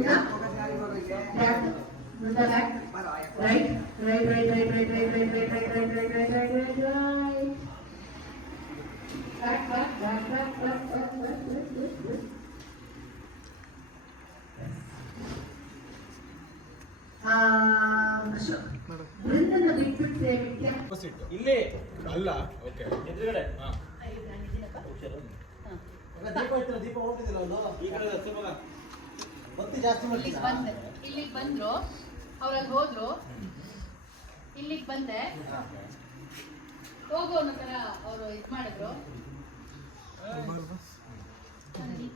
Govinda. Left. Vrinda back. Right. Right. Right. Right. Right. Right. Right. Right. Right. Right. Right. Right. Right. Right. Back. Back. Back. Back. Back. Back. Back. Ashok ವೃಂದನ ಬಿಟ್ಬಿಟ್ಟೆ ಇಲ್ಲಿ ಅಲ್ಲ okay ಎದುರುಗಡೆ ದೀಪ ಹೋಗ್ತಿದಿಲ್ಲ ಬತ್ತಿ ಜಾಸ್ತಿ ಇಲ್ಲಿಗೆ ಬಂದ್ರು ಅವ್ರಲ್ಲಿ ಹೋದ್ರು ಇಲ್ಲಿಗೆ ಬಂದೆ ಹೋಗೋ ಅನ್ನೋ ತರ ಅವರು ಇದು ಮಾಡಿದ್ರು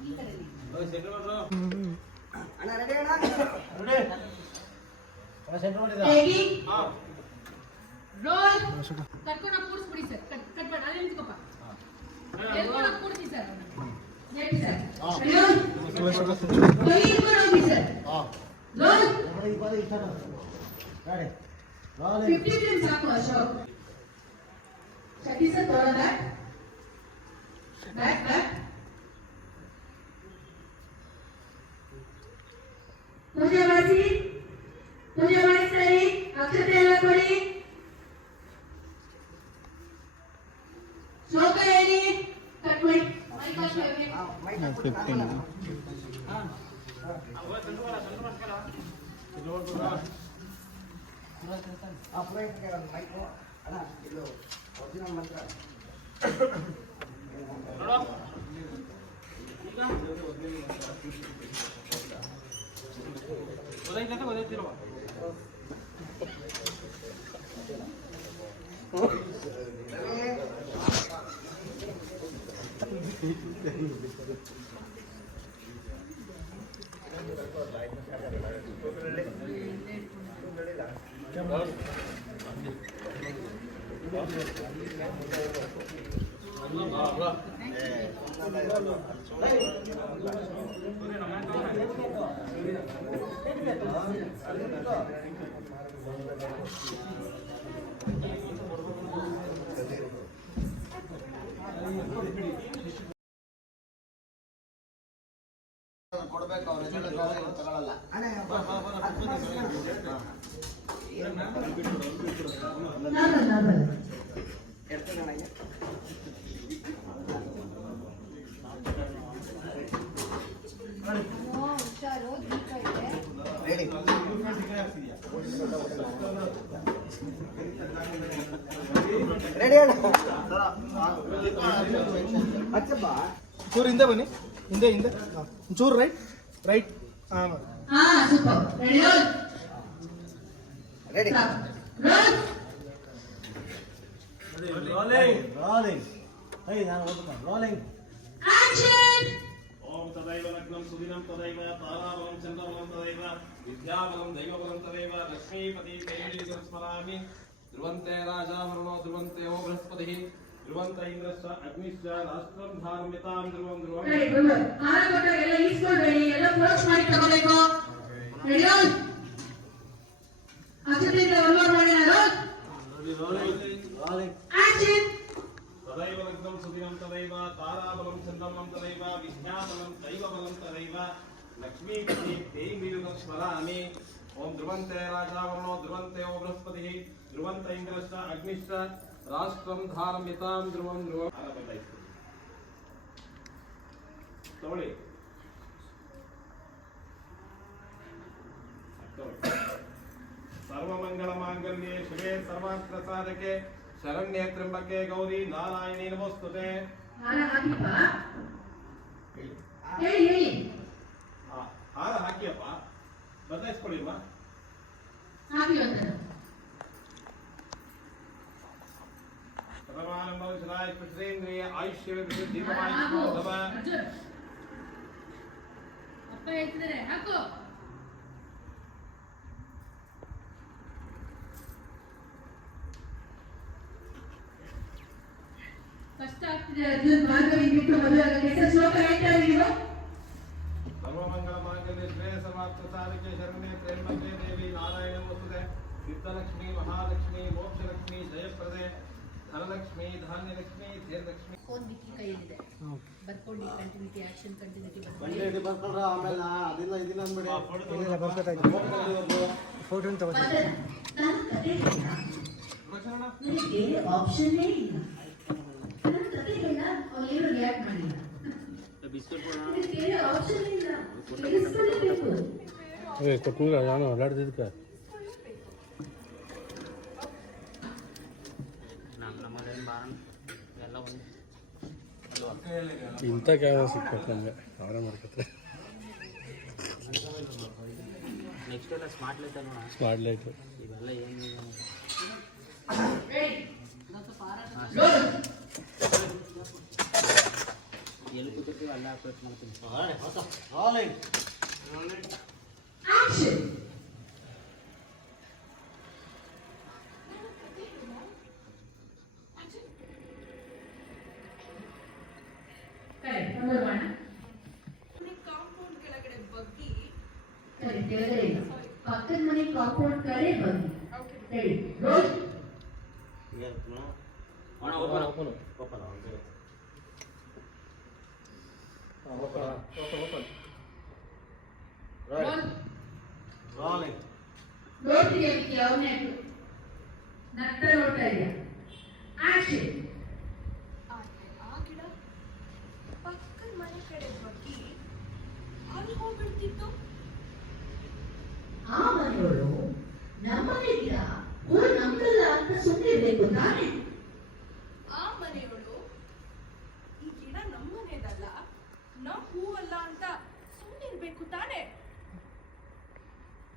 ಈ ಕಡೆ ರೋಲ್ ಕಟ್ಕೊಂಡು ಕೂಡಿಸ್ಬಿಡಿ ಸರ್ ಕಟ್ಬೇಡ ಅಲ್ಲೇ ನಿಂತ್ಕೊಪ್ಪ ಎಲ್ಕೊಂಡು ಕೂಡಿಸಿ ಸರ್ ಹೇಳಿ ಸರ್ ಹೋಗಿ ಸರ್ ರೋಲ್ 50 ಟೈಮ್ಸ್ ಸಾಕು ಅಶೋಕ್ ಶಕ್ತಿ ಸರ್ ತೋರ ಬ್ಯಾಕ್ ಪೂಜೆ ಮಾಡಿಸ್ತಾರೆ ಅಕ್ಷತೆ ಎಲ್ಲ ಕೊಡಿ ಶ್ಲೋಕ ಹೇಳಿ ಕಟ್ ಮಾಡಿ ಗೊತ್ತಾಯ್ತಿರುವ ಕೊಡಬೇಕು ಅವ್ರ ತಗೊಳ್ಳಲ್ಲ ರೆಡಿ ಅಚ್ಚಪ್ಪ ಚೂರು ಹಿಂದೆ ಬನ್ನಿ ಹಿಂದೆ ಚೂರು ರೈಟ್ ಸೂಪರ್ ರೆಡಿ ರೋಲಿಂಗ್ ನಾನು ಓದ್ತೀನಿ ರೋಲಿಂಗ್ ಆಕ್ಷನ್ ಓಂ ತದೈವ ಲಗ್ನಂ ಸುದಿನಂ ತದೈವ ತಾರಾಬಲಂ ಚಂದ್ರಬಲಂ ತದೈವ ವಿದ್ಯಾಬಲಂ ದೈವಬಲಂ ತದೈವ ಲಕ್ಷ್ಮೀಪತಿ ಕೈಲಿ ಸ್ಮರಾಮಿ ಧ್ರುವಂತೆ ರಾಜಾ ವರುಣೋ ಧ್ರುವಂತೆ ಓ ಬೃಹಸ್ಪತಿ ಧ್ರುವಂತ ಇಂದ್ರಶ್ಚ ಅಗ್ನಿಶ್ಚ ರಾಷ್ಟ್ರಂ ಧಾರ್ಮಿತಾಂ ಧ್ರುವಂ ಧ್ರುವಂ ಆರಗೊಟ್ಟ ಎಲ್ಲ ಈಸ್ಕೊಳ್ಬೇಡಿ ಎಲ್ಲ ಕ್ಲೋಸ್ ಮಾಡಿ ತಗೋಬೇಕು ರೆಡಿ ಅಕ್ಷತೆಯಿಂದ ಒನ್ ಮಾಡಿ ರೋಲಿಂಗ್ ಆಕ್ಷನ್ ತದೈವ ಲಗ್ನಂ ಸುದಿನಂ ತದೈವ ತಾರಾಬಲಂ ಚಂದ್ರಬಲಂ ತದೈವ ವಿದ್ಯಾಬಲಂ ದೈವಬಲಂ ತದೈವ ಲಕ್ಷ್ಮೀಪತಿ ದೇವಿಂ ಸ್ಮರಾಮಿ ಓಂ ಧ್ರುವಂತೆ ರಾಜಾ ವರುಣೋ ಧ್ರುವಂತೆ ಓ ಬೃಹಸ್ಪತಿ ಧ್ರುವಂತ ಇಂದ್ರಶ್ಚ ಅಗ್ನಿಶ್ಚ ರಾಷ್ಟ್ರಂ ಧಾರಮ್ಯತಾಂ ಧ್ರುವಂ ಧ್ರುವಂ ತಗೊಳ್ಳಿ ಸರ್ವಮಂಗಳ ಮಾಂಗಲ್ಯೆ ಶಿವೆ ಸರ್ವಾರ್ಥ ಸಾಧಕೆ ಶರಣ್ಯೇ ತ್ರ್ಯಂಬಕೆ ಗೌರಿ ನಾರಾಯಣಿ ನಮೋಸ್ತುತೆ ಹಾರ ಹಾಕಿಯಪ್ಪ ಬದಲಾಯಿಸ್ಕೊಳ್ಳಿಲ್ವ ಸರ್ವಾನಂದವಿಶದಾಯ ಪುತ್ರೇಂದ್ರಿಯ ಆಯುಷ್ಯ ದೀಪವಾಯುಷ್ಯ ಅಪ್ಪ ಹೇಳ್ತಿದ್ದಾರೆ ಹಾಕು ಕಷ್ಟ ಆಗ್ತಿದೆ ಅರ್ಜುನ್ ಭಾರ್ಗವಿ ಬಿಟ್ಟು ಮದುವೆ ಶ್ಲೋಕ ಹೇಳ್ತಾರೆ ನೀವು ಸರ್ವಮಂಗಳ ಮಾಂಗಲ್ಯ ಶ್ರೇಯ ಸರ್ವಾರ್ಥ ಸಾಧಕೆ ಶರಣ್ಯೇ ತ್ರ್ಯಂಬಕೆ ದೇವಿ ನಾರಾಯಣ ವಸುದೆ ಸಿದ್ಧಲಕ್ಷ್ಮಿ ಮಹಾಲಕ್ಷ್ಮಿ ಮೋಕ್ಷಲಕ್ಷ್ಮಿ ಜಯಪ್ರದೆ ಧನಲಕ್ಷ್ಮಿ ಧಾನ್ಯಲಕ್ಷ್ಮಿ ಧೈರ್ಯಲಕ್ಷ್ಮಿ. ಫೋನ್ ವಿಕ್ಕಿ ಕೈಯಲ್ಲಿದೆ ಬರ್ಕೊಳ್ಳಿ. ಕಂಟಿನ್ಯೂಟಿ ಆಕ್ಷನ್ ಕಂಟಿನ್ಯೂಟಿ ಬಂಡಿ ಬರ್ಕೊಂಡ್ರ ಆಮೇಲೆ ಅದಿಲ್ಲ ಇದಿಲ್ಲ ಅಂದ್ಬಿಡಿ. ಇಲ್ಲ ಬರ್ಕೊತಾಯ್ತು ಫೋಟೋ ತಗೋತೀನಿ. ಬಂದನ ನಾನು ಕತೆ ನನಗೆ ಬೇರೆ ಆಪ್ಷನ್ನೇ ಇಲ್ಲ. ನನ್ನ ಕತೆ ಹೇಳ ಅವನೇನು ರಿಯಾಕ್ಟ್ ಮಾಡಿಲ್ಲ. ನನಗೆ ಬೇರೆ ಆಪ್ಷನ್ ಇಲ್ಲ. ಕೇಳಿಸ್ಕೊಳ್ಳೇಬೇಕು. ಕೊಟ್ಟಿಲ್ಲ ನಾನು ಅಲ್ಲಾಡ್ದಿದ್ದಕ್ಕೆ ಇಂಥ ಕ್ಯಾಮ್ರಾ ಸಿಕ್ಬೇಕು ನಮಗೆ ಅವರೇ ಮಾಡ್ಕೊತಾರೆ. ನೆಕ್ಸ್ಟ್ ಎಲ್ಲ ಸ್ಮಾರ್ಟ್ ಲೈಟ್ ಅಲ್ವಾ? ಸ್ಮಾರ್ಟ್ ಲೈಟು ಇವೆಲ್ಲ ಏನು ಎಲ್ಲಿ ಕೂತಿರ್ತೀವಿ ಅಲ್ಲ ಆಪ್ರೇಟ್ ಮಾಡ್ತೀನಿ. Rolling action. Correct number 1. Compound ಕೆಳಗಡೆ ಬಗ್ಗಿ ಕರೆಕ್ಟ್ ಕೆಳಗಡೆ ಇಲ್ಲ. ಪಕ್ಕದ ಮನೆ ಕಾಂಪೌಂಡ್ ಕಡೆ ಬನ್ನಿ. Ready roll. Open open roll. Rolling ನೋಡ್ತೀಯ ವಿಕ್ಕಿ ಅವನೇ ನತ್ತ ನೋಡ್ತಾ ಇದೆಯಾ. ಆಕ್ಷನ್. ಆ ಗಿಡ ಪಕ್ಕದ ಮನೆ ಕಡೆ ಬಗ್ಗಿ ಅಲ್ಲಿ ಹೋಗ್ಬಿಡ್ತಿತ್ತು. ಆ ಮನೆಯವರು ನಮ್ಮನೆ ಗಿಡ ಹೂ ನಮ್ದಲ್ಲ ಅಂತ ಸುಮ್ಮನಿರ್ಬೇಕು ತಾನೆ. ಆ ಮನೆಯವಳು ಈ ಗಿಡ ನಮ್ಮನೆದಲ್ಲ ನಮ್ ಹೂವಲ್ಲ ಅಂತ ಸುಮ್ಮನಿರ್ಬೇಕು ತಾನೆ.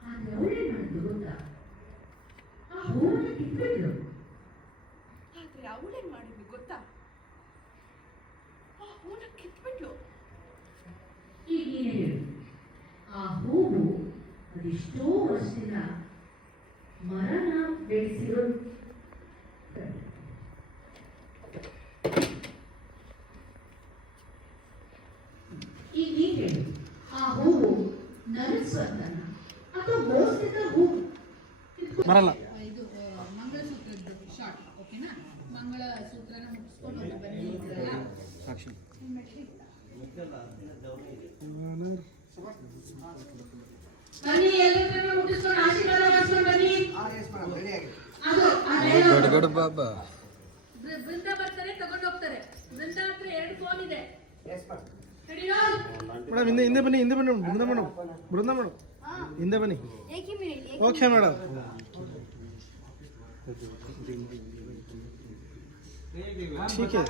ಆದ್ರೆ ಅವಳೇನ್ ಮಾಡಿದ್ರು ಗೊತ್ತಾ? ಆ ಹೂವನ್ನ ಕಿತ್ಬಿಟ್ಲು. ಆದ್ರೆ ಅವಳೇನ್ ಮಾಡಿದ್ಲು ಗೊತ್ತಾ? ಆ ಹೂನ ಕಿತ್ಬಿಟ್ಲು. ಈಗ ನೀನು ಹೇಳು, ಆ ಹೂವು ಅದೆಷ್ಟೋ ವರ್ಷದಿಂದ ಮರನ ಬೆಳೆಸಿರೋ ಈಗ ನೀನು ಹೇಳು, ಆ ಹೂವು ನನ್ನ ಸ್ವಂತನ ಅಥವಾ ಮೋಸದ ಹೂವು? ಬರಲ್ಲ. ಇದು ಮಂಗಳಸೂತ್ರದ ಶಾರ್ಟ್ ಓಕೆನಾ? ಮಂಗಳಸೂತ್ರನ ಮುಗಿಸ್ಕೊಂಡು ಬನ್ನಿ ಅಂತೀರಲ್ಲ. ಬನ್ನಿ ಎಲ್ಲರನ್ನ ಮುಟ್ಟಿಸ್ಕೊಂಡು ಆಶೀರ್ವಾದ ಮಾಡಿಸ್ಕೊಂಡು ಬನ್ನಿ. ರೆಡಿ ಆಗಿ ಅದು ಆ dialogue. ಬಾಬಾ ಬೃಂದ ಬರ್ತಾರೆ ತಗೊಂಡು ಹೋಗ್ತಾರೆ. ಬೃಂದ ಹತ್ರ 2 ಫೋನ್ ಇದೆ. ರೆಡಿ ಮೇಡಮ್ ಹಿಂದೆ ಬನ್ನಿ ಬೃಂದ ಮೇಡಮ್ ಹಿಂದೆ ಬನ್ನಿ. Okay madam. ठीक है.